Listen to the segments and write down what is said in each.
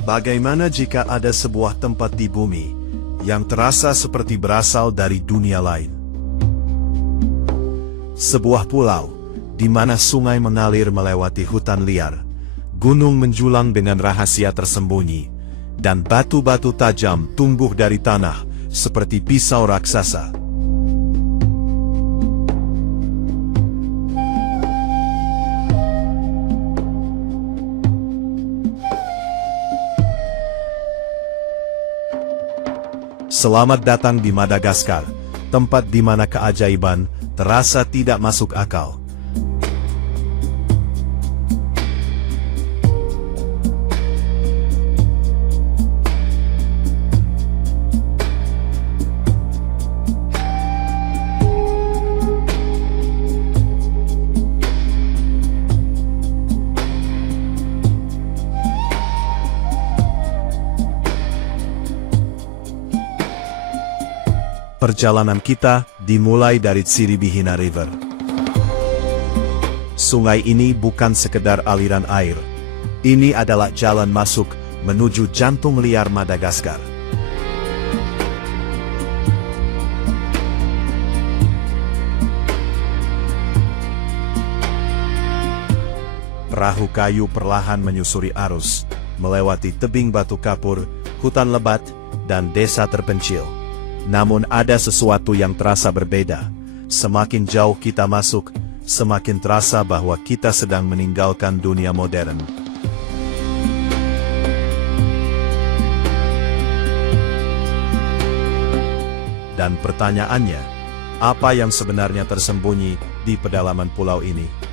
Bagaimana jika ada sebuah tempat di bumi yang terasa seperti berasal dari dunia lain? Sebuah pulau di mana sungai mengalir melewati hutan liar, gunung menjulang dengan rahasia tersembunyi, dan batu-batu tajam tumbuh dari tanah seperti pisau raksasa. Selamat datang di Madagaskar, tempat di mana keajaiban terasa tidak masuk akal. Perjalanan kita dimulai dari Tsiribihina River. Sungai ini bukan sekedar aliran air. Ini adalah jalan masuk menuju jantung liar Madagaskar. Perahu kayu perlahan menyusuri arus, melewati tebing batu kapur, hutan lebat, dan desa terpencil. Namun ada sesuatu yang terasa berbeda. Semakin jauh kita masuk, semakin terasa bahwa kita sedang meninggalkan dunia modern. Dan pertanyaannya, apa yang sebenarnya tersembunyi di pedalaman pulau ini?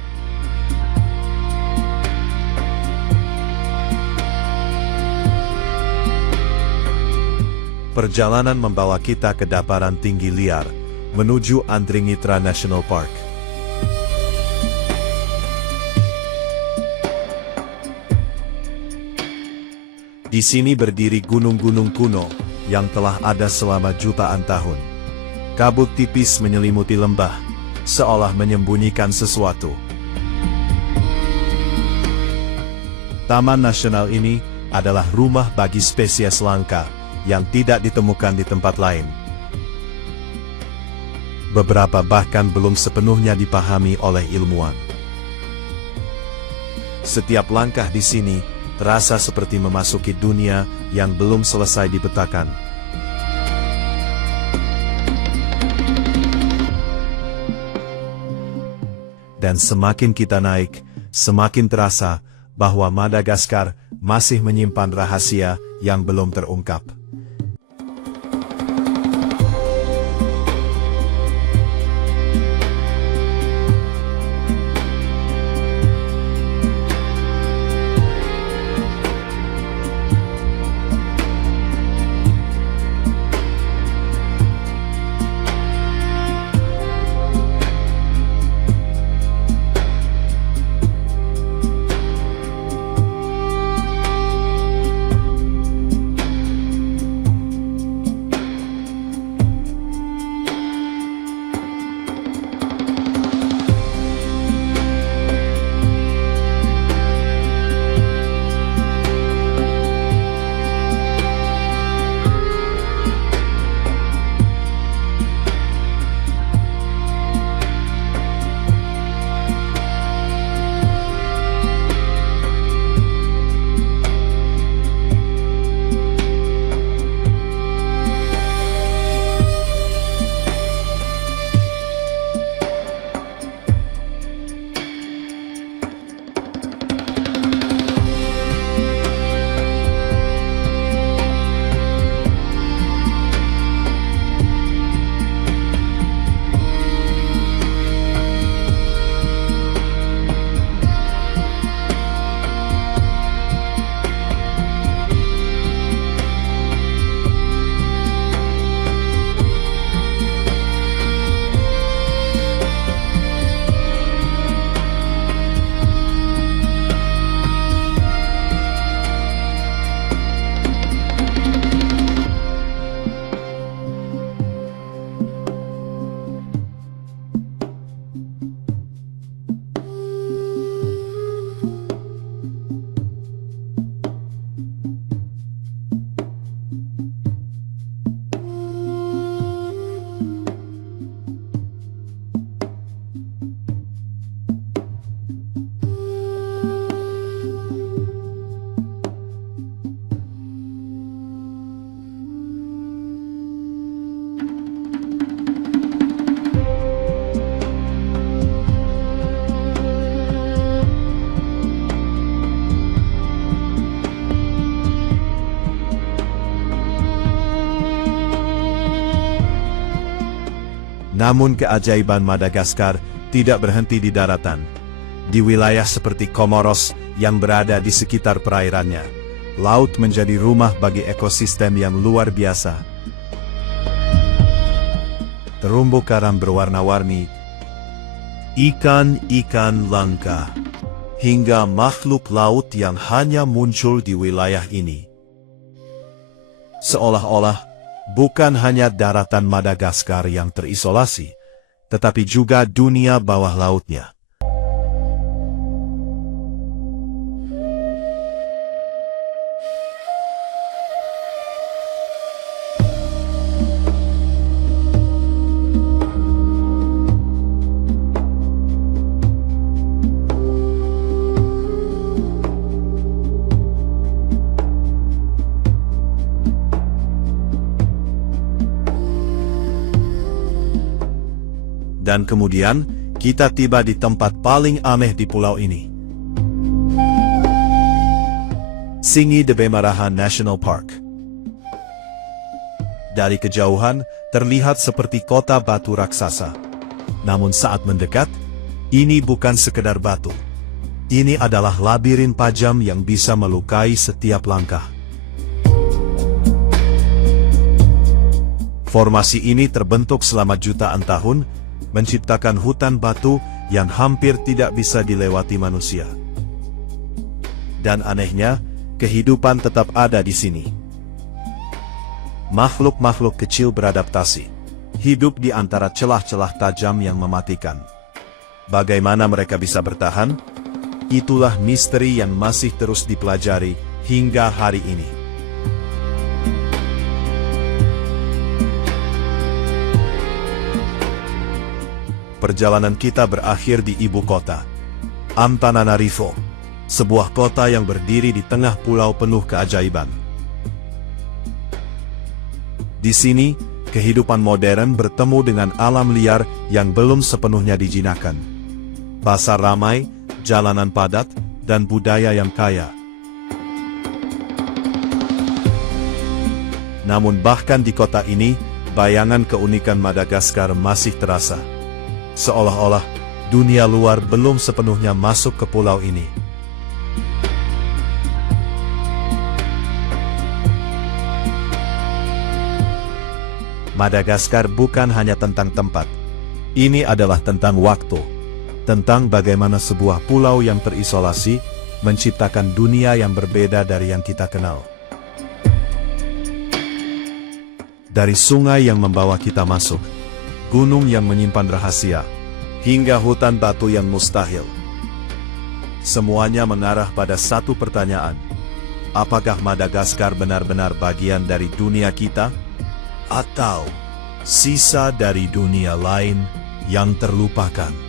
Perjalanan membawa kita ke dataran tinggi liar, menuju Andringitra National Park. Di sini berdiri gunung-gunung kuno yang telah ada selama jutaan tahun. Kabut tipis menyelimuti lembah, seolah menyembunyikan sesuatu. Taman nasional ini adalah rumah bagi spesies langka yang tidak ditemukan di tempat lain. Beberapa bahkan belum sepenuhnya dipahami oleh ilmuwan. Setiap langkah di sini terasa seperti memasuki dunia yang belum selesai dipetakan. Dan semakin kita naik, semakin terasa bahwa Madagaskar masih menyimpan rahasia yang belum terungkap. Namun keajaiban Madagaskar tidak berhenti di daratan. Di wilayah seperti Comoros yang berada di sekitar perairannya, laut menjadi rumah bagi ekosistem yang luar biasa. Terumbu karang berwarna-warni, ikan-ikan langka, hingga makhluk laut yang hanya muncul di wilayah ini. Seolah-olah bukan hanya daratan Madagaskar yang terisolasi, tetapi juga dunia bawah lautnya. Dan kemudian, kita tiba di tempat paling aneh di pulau ini. Tsingy de Bemaraha National Park. Dari kejauhan, terlihat seperti kota batu raksasa. Namun saat mendekat, ini bukan sekedar batu. Ini adalah labirin tajam yang bisa melukai setiap langkah. Formasi ini terbentuk selama jutaan tahun, menciptakan hutan batu yang hampir tidak bisa dilewati manusia. Dan anehnya, kehidupan tetap ada di sini. Makhluk-makhluk kecil beradaptasi, hidup di antara celah-celah tajam yang mematikan. Bagaimana mereka bisa bertahan? Itulah misteri yang masih terus dipelajari hingga hari ini. Perjalanan kita berakhir di ibu kota, Antananarivo, sebuah kota yang berdiri di tengah pulau penuh keajaiban. Di sini, kehidupan modern bertemu dengan alam liar yang belum sepenuhnya dijinakkan. Pasar ramai, jalanan padat, dan budaya yang kaya. Namun bahkan di kota ini, bayangan keunikan Madagaskar masih terasa. Seolah-olah dunia luar belum sepenuhnya masuk ke pulau ini. Madagaskar bukan hanya tentang tempat. Ini adalah tentang waktu. Tentang bagaimana sebuah pulau yang terisolasi menciptakan dunia yang berbeda dari yang kita kenal. Dari sungai yang membawa kita masuk, gunung yang menyimpan rahasia, hingga hutan batu yang mustahil. Semuanya mengarah pada satu pertanyaan. Apakah Madagaskar benar-benar bagian dari dunia kita? Atau sisa dari dunia lain yang terlupakan?